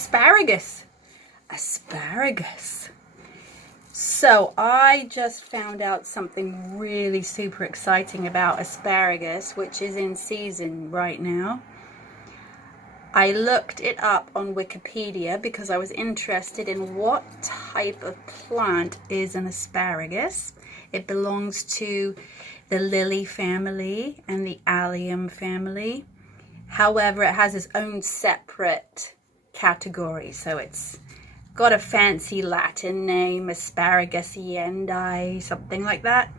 asparagus. Asparagus. So I just found out something really super exciting about asparagus, which is in season right now. I looked it up on Wikipedia because I was interested in what type of plant is an asparagus. It belongs to the lily family and the allium family. However, it has its own separate category. So it's got a fancy Latin name, Asparagus yendi, something like that.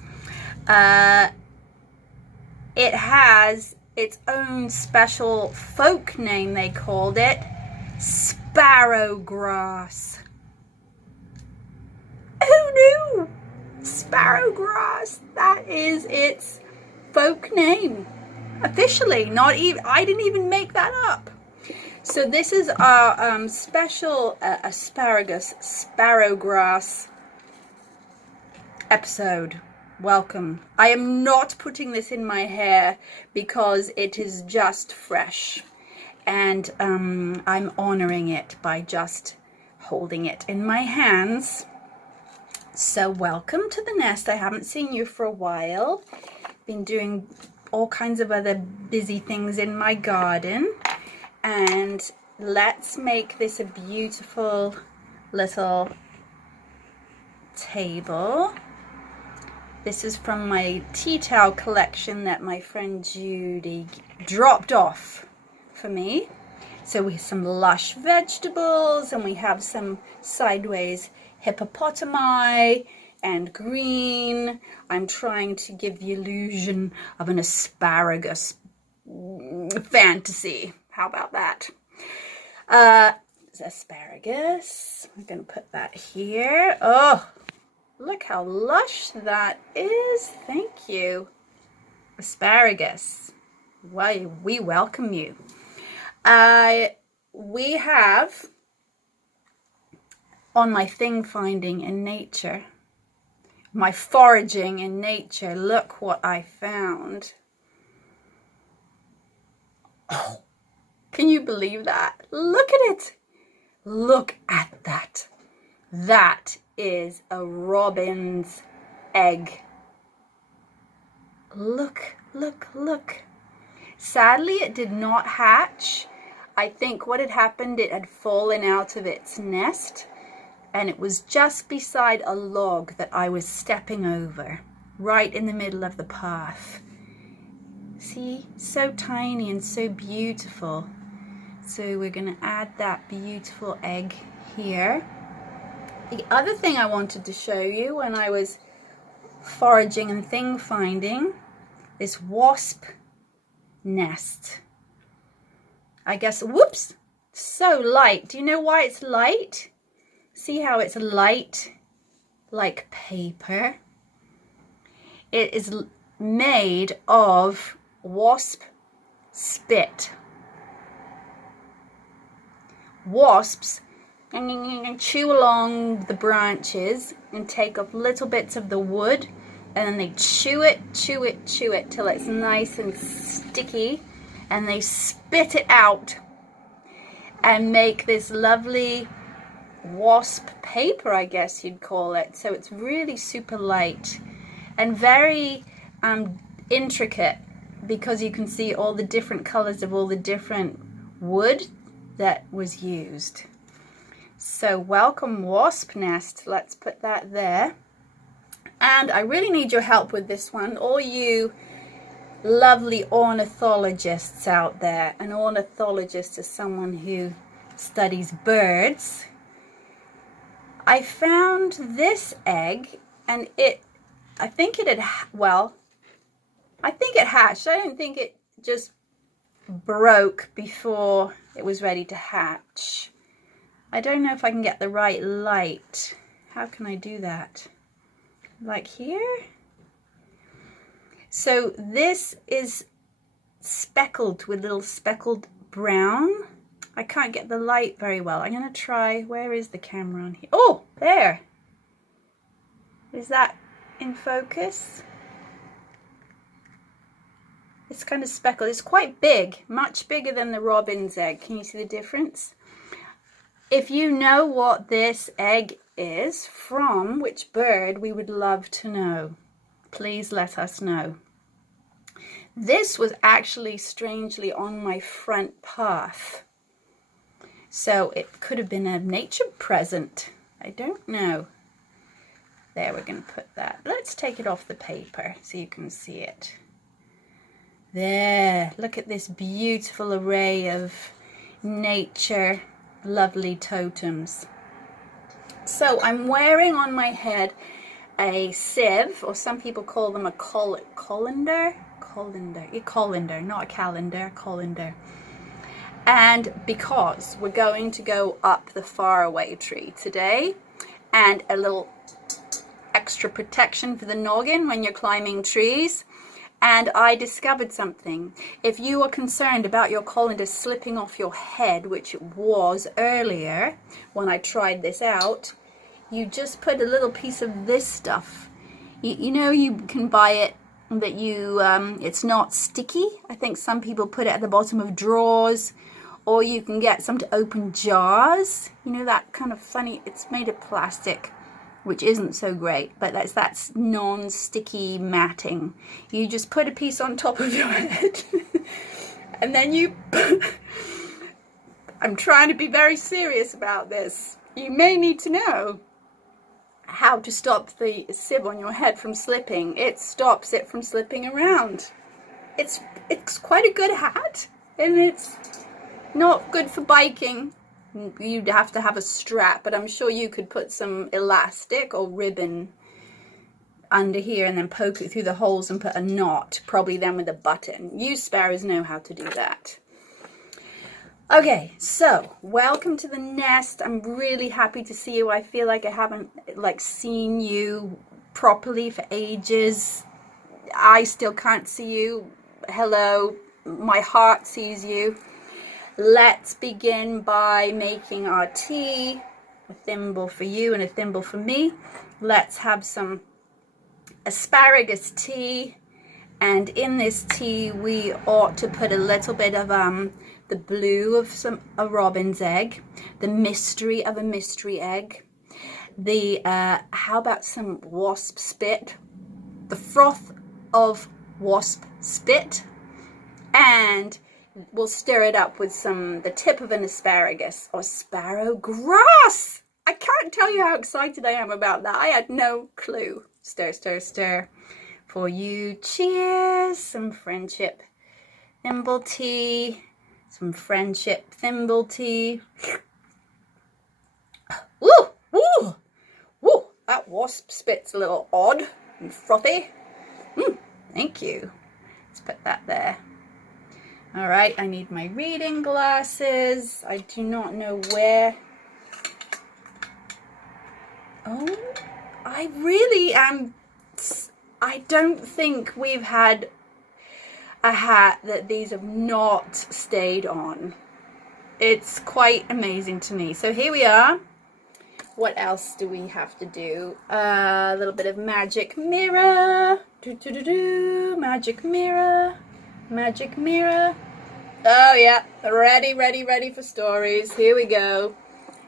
It has its own special folk name, they called it sparrow grass. Who knew? Sparrow grass, that is its folk name. Officially, not even, I didn't even make that up. So this is our special asparagus sparrowgrass episode. Welcome. I am not putting this in my hair because it is just fresh, and I'm honoring it by just holding it in my hands. So welcome to the nest. I haven't seen you for a while. Been doing all kinds of other busy things in my garden, and let's make this a beautiful little table. This is from my tea towel collection that my friend Judy dropped off for me. So we have some lush vegetables, and we have some sideways hippopotami and green. I'm trying to give the illusion of an asparagus fantasy. How about that? Asparagus. I'm going to put that here. Oh, look how lush that is. Thank you. Asparagus. Why, we welcome you. We have on my thing finding in nature, my foraging in nature, look what I found. Oh, can you believe that? Look at it. Look at that. That is a robin's egg. Look, look, look. Sadly, it did not hatch. I think what had happened, it had fallen out of its nest, and it was just beside a log that I was stepping over, right in the middle of the path. See, so tiny and so beautiful. So we're going to add that beautiful egg here. The other thing I wanted to show you when I was foraging and thing finding, this wasp nest. I guess, whoops, so light. Do you know why it's light? See how it's light like paper? It is made of wasp spit. Wasps chew along the branches and take up little bits of the wood, and then they chew it till it's nice and sticky, and they spit it out and make this lovely wasp paper, I guess you'd call it. So it's really super light and very intricate, because you can see all the different colors of all the different wood that was used. So welcome, wasp nest. Let's put that there. And I really need your help with this one, all you lovely ornithologists out there. An ornithologist is someone who studies birds. I found this egg, and I think it hatched. I don't think it just broke before it was ready to hatch. I don't know if I can get the right light. How can I do that? Like here? So this is speckled with little speckled brown. I can't get the light very well. I'm going to try. Where is the camera on here? Oh, there. Is that in focus? It's kind of speckled. It's quite big, much bigger than the robin's egg. Can you see the difference? If you know what this egg is from, which bird, we would love to know. Please let us know. This was actually strangely on my front path. So it could have been a nature present. I don't know. There, we're going to put that. Let's take it off the paper so you can see it. There, look at this beautiful array of nature, lovely totems. So I'm wearing on my head a sieve, or some people call them a colander, not a calendar, colander. And because we're going to go up the faraway tree today, and a little extra protection for the noggin when you're climbing trees. And I discovered something. If you are concerned about your colander slipping off your head, which it was earlier when I tried this out, you just put a little piece of this stuff. You know, you can buy it, but it's not sticky. I think some people put it at the bottom of drawers, or you can get some to open jars. You know, that kind of funny, it's made of plastic, which isn't so great, but that's non-sticky matting. You just put a piece on top of your head and then you I'm trying to be very serious about this. You may need to know how to stop the sieve on your head from slipping. It stops it from slipping around. It's quite a good hat, and it's not good for biking. You'd have to have a strap, but I'm sure you could put some elastic or ribbon under here and then poke it through the holes and put a knot, probably then with a button. You sparrows know how to do that. Okay, so welcome to the nest. I'm really happy to see you. I feel like I haven't seen you properly for ages. I still can't see you. Hello, my heart sees you. Let's begin by making our tea. A thimble for you and a thimble for me. Let's have some asparagus tea, and in this tea we ought to put a little bit of the blue of a robin's egg, the mystery of a mystery egg, the how about some wasp spit, the froth of wasp spit, and we'll stir it up with the tip of an asparagus or sparrow grass. I can't tell you how excited I am about that. I had no clue. Stir, stir, stir. For you, cheers. Some friendship thimble tea. Some friendship thimble tea. Woo! Woo! Woo! That wasp spit's a little odd and frothy. Thank you. Let's put that there. All right, I need my reading glasses. I do not know where. Oh, I really am. I don't think we've had a hat that these have not stayed on. It's quite amazing to me. So here we are. What else do we have to do? A little bit of magic mirror. Magic mirror. Magic mirror. Oh yeah, ready for stories. Here we go.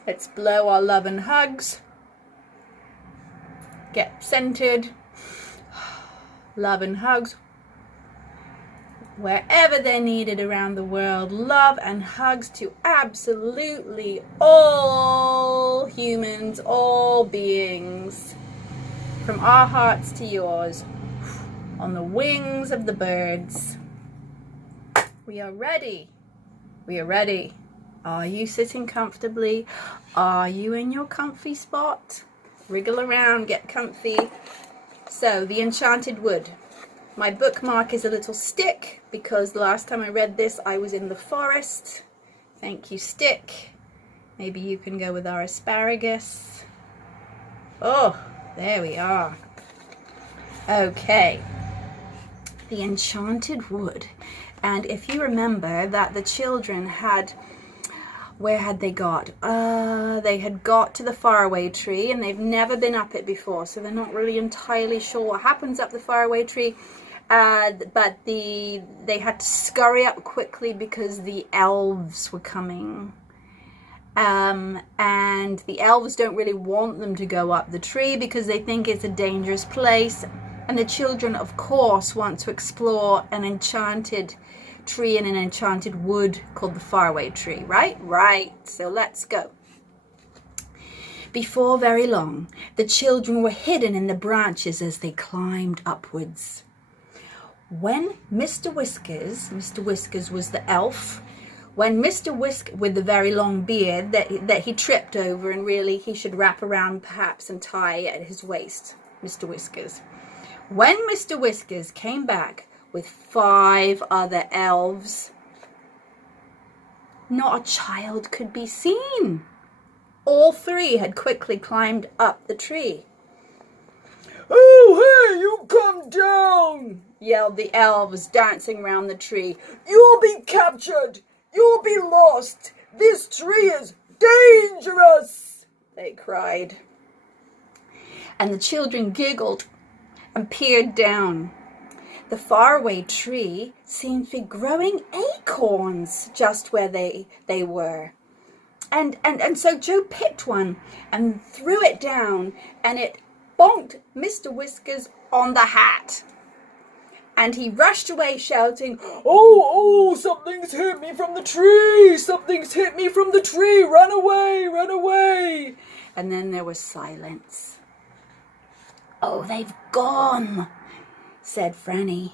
Let's blow our love and hugs. Get centered. Love and hugs. Wherever they're needed around the world. Love and hugs to absolutely all humans, all beings. From our hearts to yours. On the wings of the birds. We are ready. We are ready. Are you sitting comfortably? Are you in your comfy spot? Wriggle around, get comfy. So, the enchanted wood. My bookmark is a little stick because the last time I read this I was in the forest. Thank you, stick. Maybe you can go with our asparagus. Oh, there we are. Okay. The enchanted wood. And if you remember that the children had, where had they got? They had got to the faraway tree and they've never been up it before, so they're not really entirely sure what happens up the faraway tree. But they had to scurry up quickly because the elves were coming. And the elves don't really want them to go up the tree because they think it's a dangerous place. And the children, of course, want to explore an enchanted tree in an enchanted wood called the faraway tree, right? Right. So let's go. Before very long, the children were hidden in the branches as they climbed upwards. When Mr. Whiskers was the elf, when Mr. Whisker with the very long beard that he tripped over and really he should wrap around perhaps and tie at his waist, Mr. Whiskers. When Mr. Whiskers came back with 5 other elves, not a child could be seen. All 3 had quickly climbed up the tree. "Oh, hey, you come down!" yelled the elves, dancing round the tree. "You'll be captured! You'll be lost! This tree is dangerous!" they cried. And the children giggled and peered down. The faraway tree seemed to be growing acorns just where they were. And so Joe picked one and threw it down, and it bonked Mr. Whiskers on the hat. And he rushed away shouting, Oh, something's hit me from the tree! Something's hit me from the tree! Run away, run away! And then there was silence. "Oh, they've gone," said Franny.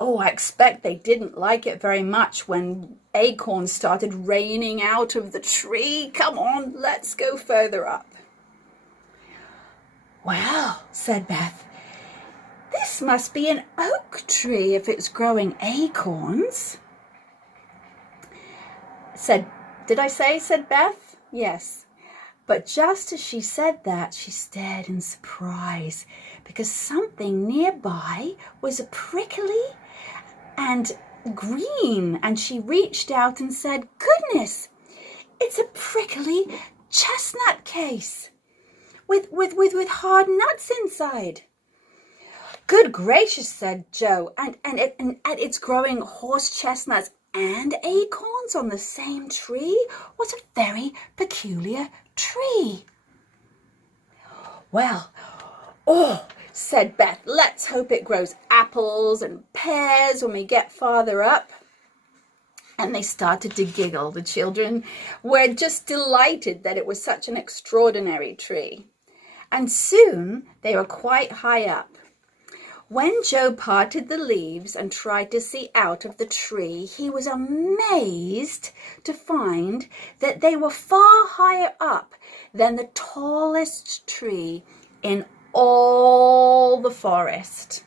"Oh, I expect they didn't like it very much when acorns started raining out of the tree. Come on, let's go further up." "Well," said Beth, "this must be an oak tree if it's growing acorns." Did I say, said Beth? Yes. But just as she said that, she stared in surprise because something nearby was prickly and green, and she reached out and said, "Goodness, it's a prickly chestnut case with hard nuts inside." "Good gracious," said Joe, and it's growing horse chestnuts and acorns on the same tree? What a very peculiar tree. "Well, said Beth, let's hope it grows apples and pears when we get farther up." And they started to giggle. The children were just delighted that it was such an extraordinary tree. And soon they were quite high up. When Joe parted the leaves and tried to see out of the tree, he was amazed to find that they were far higher up than the tallest tree in all the forest.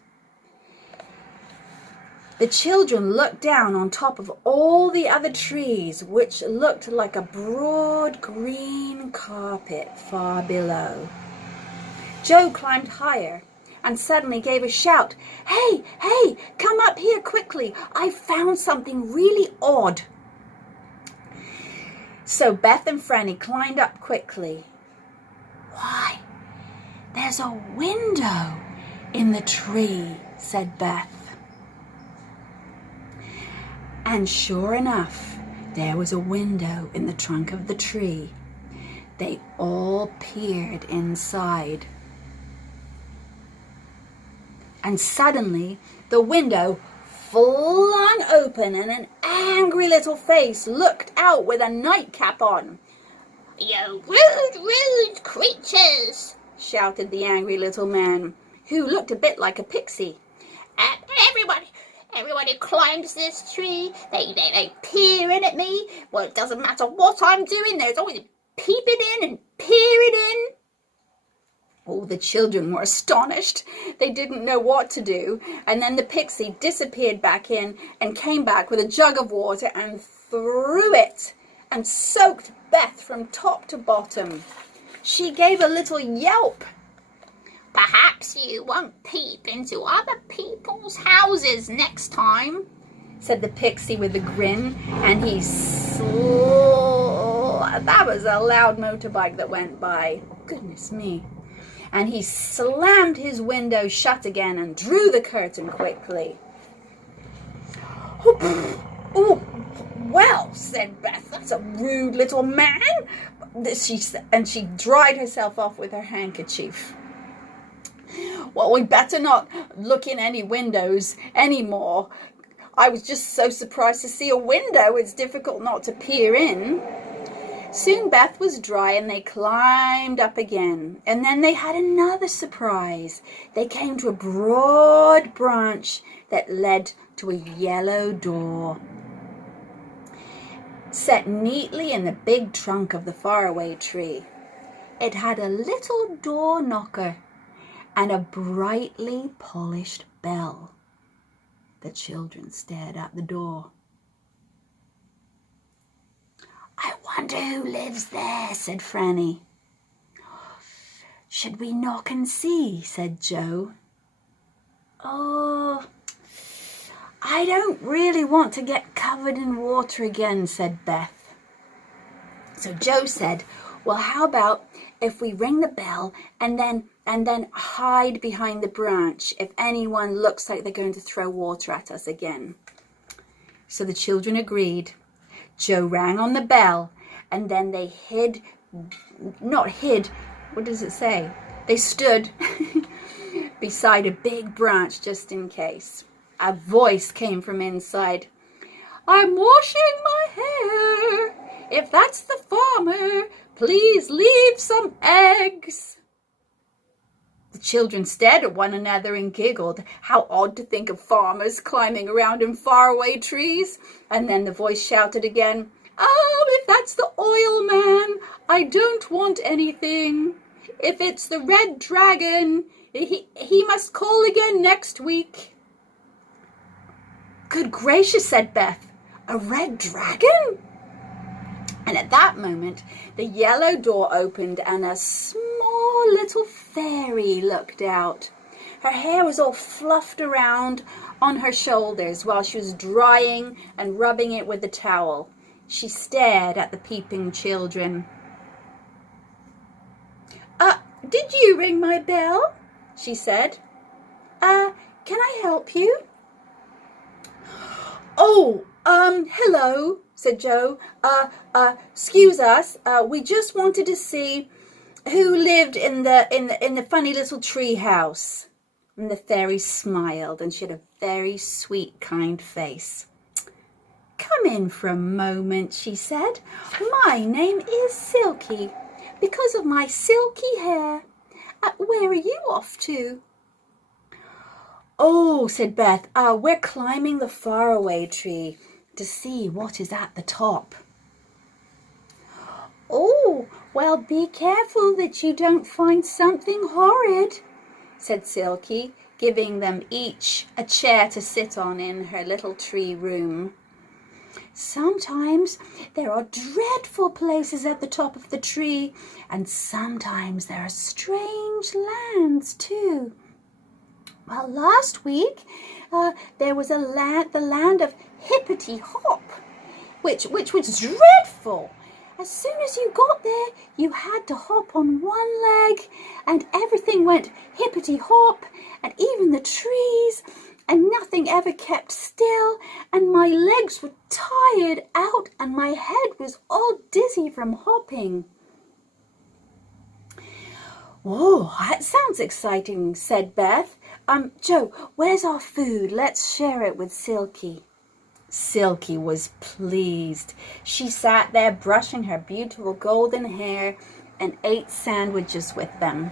The children looked down on top of all the other trees, which looked like a broad green carpet far below. Joe climbed higher and suddenly gave a shout. Hey, come up here quickly. I found something really odd." So Beth and Franny climbed up quickly. "Why, there's a window in the tree," said Beth. And sure enough, there was a window in the trunk of the tree. They all peered inside. And suddenly the window flung open and an angry little face looked out with a nightcap on. "You rude creatures," shouted the angry little man, who looked a bit like a pixie. Everybody climbs this tree. They peer in at me. Well, it doesn't matter what I'm doing. There's always peeping in and peering in." Oh, the children were astonished. They didn't know what to do. And then the pixie disappeared back in and came back with a jug of water and threw it and soaked Beth from top to bottom. She gave a little yelp. "Perhaps you won't peep into other people's houses next time," said the pixie with a grin, and he that was a loud motorbike that went by. Goodness me. And he slammed his window shut again and drew the curtain quickly. "Oh, "Well," said Beth, "that's a rude little man." She dried herself off with her handkerchief. "Well, we better not look in any windows anymore. I was just so surprised to see a window. It's difficult not to peer in." Soon Beth was dry and they climbed up again. And then they had another surprise. They came to a broad branch that led to a yellow door, set neatly in the big trunk of the faraway tree. It had a little door knocker and a brightly polished bell. The children stared at the door. "I wonder who lives there," said Franny. "Should we knock and see?" said Joe. "Oh, I don't really want to get covered in water again," said Beth. So Joe said, "Well, how about if we ring the bell and then hide behind the branch if anyone looks like they're going to throw water at us again?" So the children agreed. Joe rang on the bell, and then they what does it say? They stood beside a big branch just in case. A voice came from inside. "I'm washing my hair. If that's the farmer, please leave some eggs." The children stared at one another and giggled. How odd to think of farmers climbing around in faraway trees. And then the voice shouted again, "Oh, if that's the oil man, I don't want anything. If it's the red dragon, he must call again next week." "Good gracious," said Beth, "a red dragon?" And at that moment, the yellow door opened and a small little fairy looked out. Her hair was all fluffed around on her shoulders while she was drying and rubbing it with the towel. She stared at the peeping children. Did you ring my bell?" she said. Can I help you?" "Oh, hello," said Joe. Excuse us. We just wanted to see who lived in the funny little tree house." And the fairy smiled, and she had a very sweet, kind face. "Come in for a moment," she said. "My name is Silky, because of my silky hair. Where are you off to?" "Oh," said Beth, "we're climbing the faraway tree to see what is at the top." "Oh, well, be careful that you don't find something horrid," said Silky, giving them each a chair to sit on in her little tree room. "Sometimes there are dreadful places at the top of the tree, and sometimes there are strange lands too. Well, last week there was the land of Hippity Hop, which was dreadful. As soon as you got there, you had to hop on one leg, and everything went hippity hop, and even the trees, and nothing ever kept still, and my legs were tired out, and my head was all dizzy from hopping." "Whoa, that sounds exciting," said Beth. Joe, where's our food? Let's share it with Silky." Silky was pleased. She sat there brushing her beautiful golden hair and ate sandwiches with them.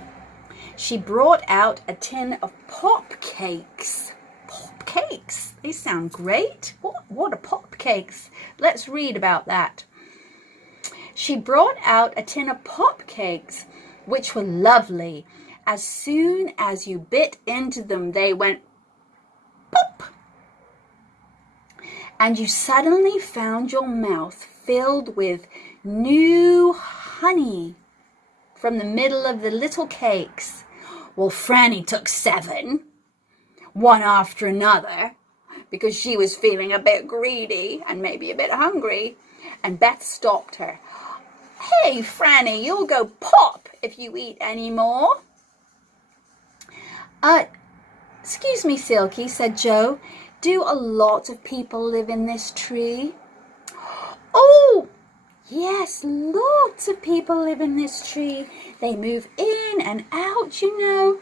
She brought out a tin of pop cakes. Pop cakes? They sound great. What are pop cakes? Let's read about that. She brought out a tin of pop cakes, which were lovely. As soon as you bit into them, they went pop. And you suddenly found your mouth filled with new honey from the middle of the little cakes. Well, Franny took 7, one after another, because she was feeling a bit greedy and maybe a bit hungry. And Beth stopped her. "Hey, Franny, you'll go pop if you eat any more." Excuse me, Silky," said Joe. "Do a lot of people live in this tree?" Yes, lots of people live in this tree. They move in and out, you know.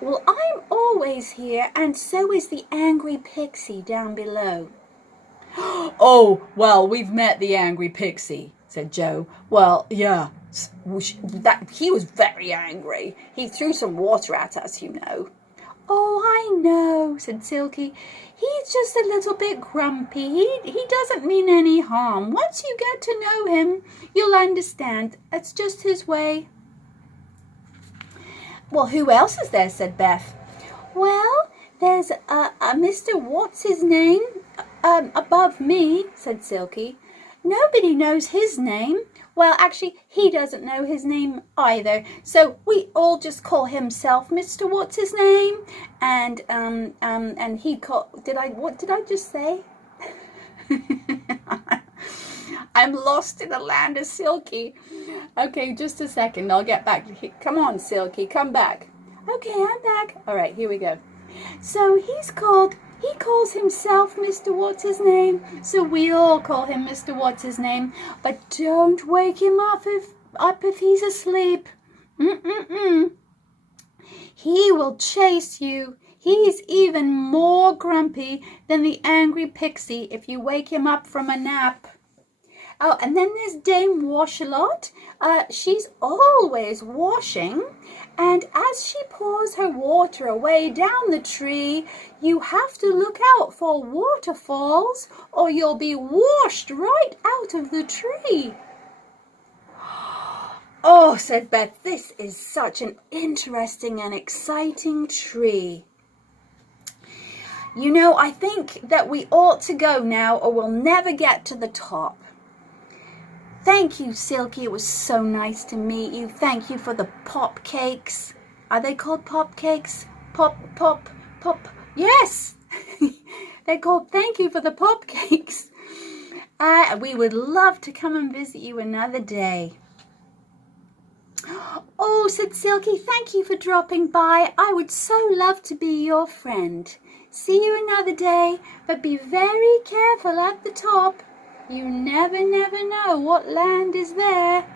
Well, I'm always here, and so is the angry pixie down below. Oh, well, we've met the angry pixie, said Joe. Well, yeah, He was very angry. He threw some water at us, you know. Oh, I know, said Silky. He's just a little bit grumpy. He doesn't mean any harm. Once you get to know him, you'll understand. That's just his way. Well, who else is there, said Beth. Well, there's a Mr. What's-his-name above me, said Silky. Nobody knows his name. Well, actually, he doesn't know his name either. So we all just call himself Mr. What's his name, and he what did I just say? I'm lost in the land of Silky. Okay, just a second. I'll get back. Come on, Silky, come back. Okay, I'm back. All right, here we go. So he calls himself Mr. What's his name. So we all call him Mr. What's his name. But don't wake him up if he's asleep. He will chase you. He's even more grumpy than the angry pixie if you wake him up from a nap. Oh, and then there's Dame Washalot. She's always washing, and as she pours her water away down the tree, you have to look out for waterfalls or you'll be washed right out of the tree. Oh, said Beth, this is such an interesting and exciting tree. You know, I think that we ought to go now or we'll never get to the top. Thank you, Silky. It was so nice to meet you. Thank you for the pop cakes. Are they called pop cakes? Pop. Yes! They're called thank you for the pop cakes. We would love to come and visit you another day. Oh, said Silky, thank you for dropping by. I would so love to be your friend. See you another day, but be very careful at the top. You never know what land is there.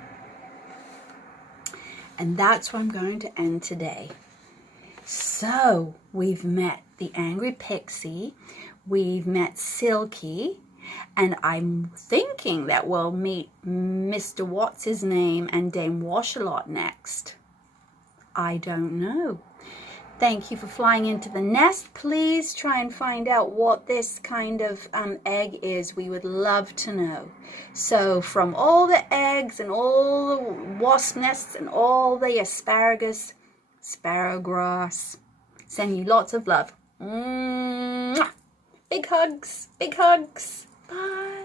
And that's where I'm going to end today. So, we've met the angry pixie, we've met Silky, and I'm thinking that we'll meet Mr. What's-his-name and Dame Washalot next. I don't know. Thank you for flying into the nest. Please try and find out what this kind of egg is. We would love to know. So from all the eggs and all the wasp nests and all the asparagus, sparrow grass, send you lots of love. Mwah! Big hugs. Bye.